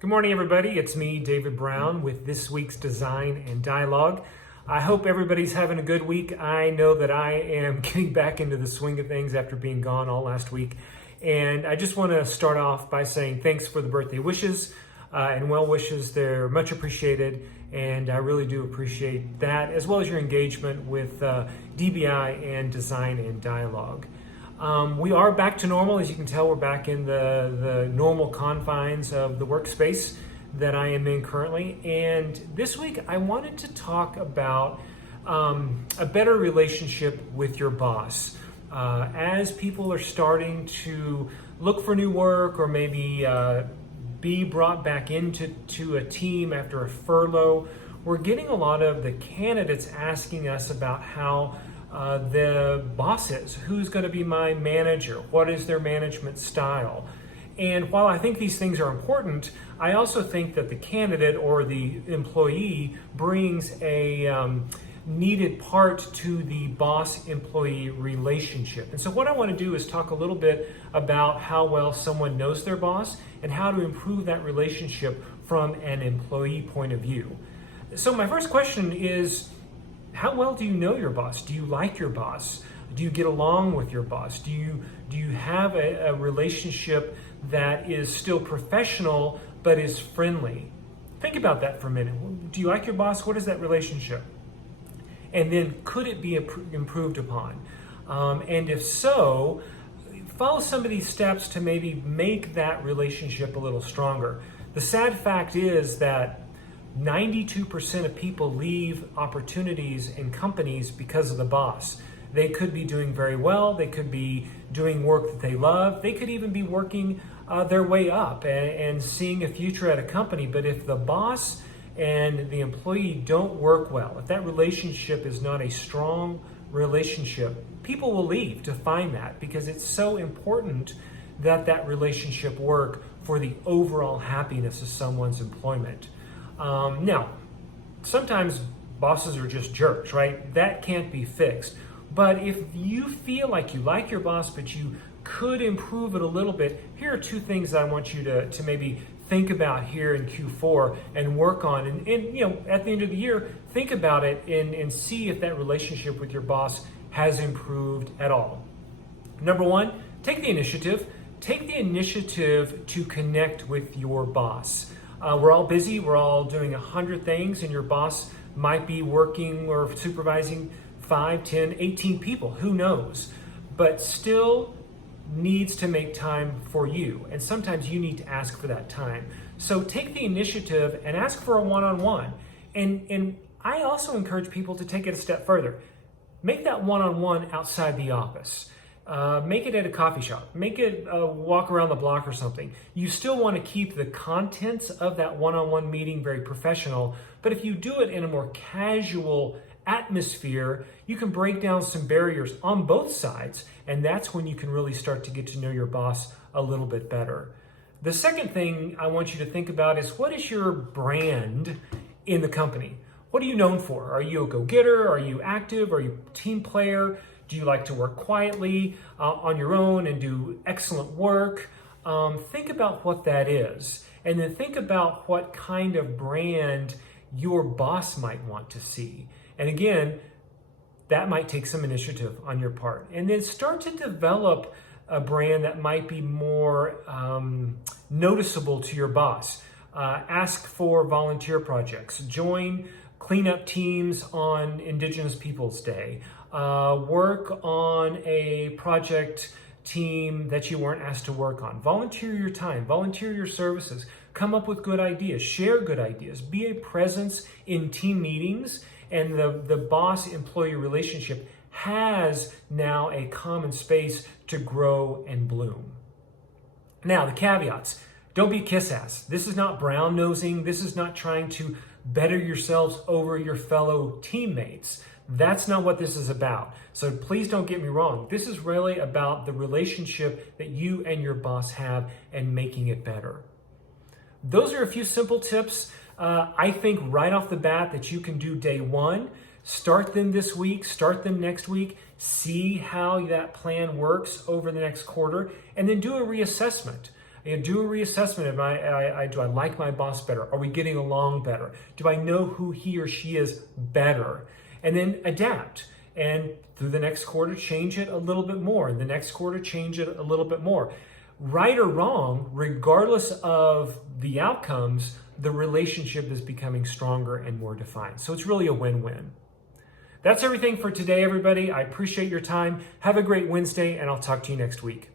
Good morning, everybody. It's me, David Brown, with this week's Design and Dialogue. I hope everybody's having a good week. I know that I am getting back into the swing of things after being gone all last week. And I just want to start off by saying thanks for the birthday wishes and well wishes. They're much appreciated, and I really do appreciate that, as well as your engagement with DBI and Design and Dialogue. We are back to normal. As you can tell, we're back in the normal confines of the workspace that I am in currently. And this week, I wanted to talk about a better relationship with your boss. As people are starting to look for new work or maybe be brought back into a team after a furlough, we're getting a lot of the candidates asking us about how the boss is. Who's going to be my manager? What is their management style? And while I think these things are important, I also think that the candidate or the employee brings a needed part to the boss-employee relationship. And so what I want to do is talk a little bit about how well someone knows their boss and how to improve that relationship from an employee point of view. So my first question is, how well do you know your boss? Do you like your boss? Do you get along with your boss? Do you have a relationship that is still professional but is friendly? Think about that for a minute. Do you like your boss? What is that relationship? And then could it be improved upon? And if so, follow some of these steps to maybe make that relationship a little stronger. The sad fact is that 92% of people leave opportunities in companies because of the boss. They could be doing very well. They could be doing work that they love. They could even be working their way up and seeing a future at a company. But if the boss and the employee don't work well, if that relationship is not a strong relationship, people will leave to find that, because it's so important that that relationship work for the overall happiness of someone's employment. Now, sometimes bosses are just jerks, right? That can't be fixed. But if you feel like you like your boss, but you could improve it a little bit, here are two things that I want you to maybe think about here in Q4 and work on. And at the end of the year, think about it and see if that relationship with your boss has improved at all. Number one, take the initiative. Take the initiative to connect with your boss. We're all busy. We're all doing 100 things, and your boss might be working or supervising 5, 10, 18 people. Who knows? But still needs to make time for you. And sometimes you need to ask for that time. So take the initiative and ask for a one-on-one. And I also encourage people to take it a step further. Make that one-on-one outside the office. Make it at a coffee shop. Make it a walk around the block or something. You still want to keep the contents of that one-on-one meeting very professional, but if you do it in a more casual atmosphere, you can break down some barriers on both sides, and that's when you can really start to get to know your boss a little bit better. The second thing I want you to think about is, what is your brand in the company? What are you known for? Are you a go-getter? Are you active? Are you a team player? Do you like to work quietly on your own and do excellent work? Think about what that is. And then think about what kind of brand your boss might want to see. And again, that might take some initiative on your part. And then start to develop a brand that might be more noticeable to your boss. Ask for volunteer projects. Join cleanup teams on Indigenous Peoples Day. Work on a project team that you weren't asked to work on. Volunteer your time, volunteer your services, come up with good ideas, share good ideas, be a presence in team meetings, and the boss-employee relationship has now a common space to grow and bloom. Now, the caveats. Don't be kiss-ass. This is not brown-nosing. This is not trying to better yourselves over your fellow teammates. That's not what this is about. So please don't get me wrong. This is really about the relationship that you and your boss have and making it better. Those are a few simple tips. I think right off the bat that you can do day one. Start them this week, start them next week, see how that plan works over the next quarter, and then do a reassessment. do a reassessment. Do I like my boss better? Are we getting along better? Do I know who he or she is better? And then adapt. And through the next quarter, change it a little bit more. The next quarter, change it a little bit more. Right or wrong, regardless of the outcomes, the relationship is becoming stronger and more defined. So it's really a win-win. That's everything for today, everybody. I appreciate your time. Have a great Wednesday, and I'll talk to you next week.